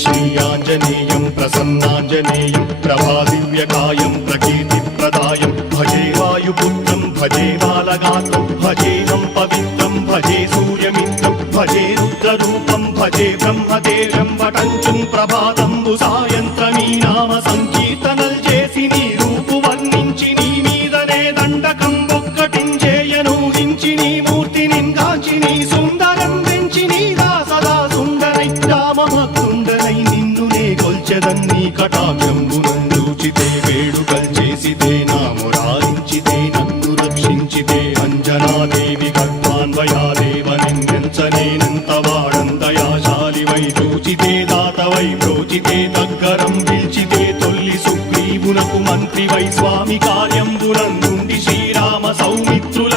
श्रीयाञ्जनेयं प्रसन्नाञ्जनेयं प्रभादिव्यकायं प्रकीर्तिप्रदायं भजे वायुपुत्रं भजे बालगात्रं भजेहं पवित्रं भजे सूर्यमित्रं भजे रुद्ररूपं भजे ब्रह्मदेवं वटञ्चुं प्रभाతంబు సాయంత్రమీ నామ సంకీర్తనల్ చేసి నీ రూపు వర్ణించి నీ మీదనే దండకం ఒక్కటించేయను హించి నీ మూర్తి నింగాంచి నీ సుందరం వెంచి నీ సదా సుందరై రామభక్తుండనై నిన్నునే కొల్చెదన్ని కటాక్షంబునందూచితే వేడుకల్ చేసితే నా మురారించితే నన్ను రక్షించితే అంజనాదేవి గర్భాన్వయాదేవనెంచనేనంత వాడందయాశాలివై చూచితే దాతవై ప్రోచితే దగ్గరం పిల్చితే తొల్లి సుగ్రీవునకు మంత్రివై స్వామి కార్యంబునందుండి శ్రీరామ సౌమిత్రుల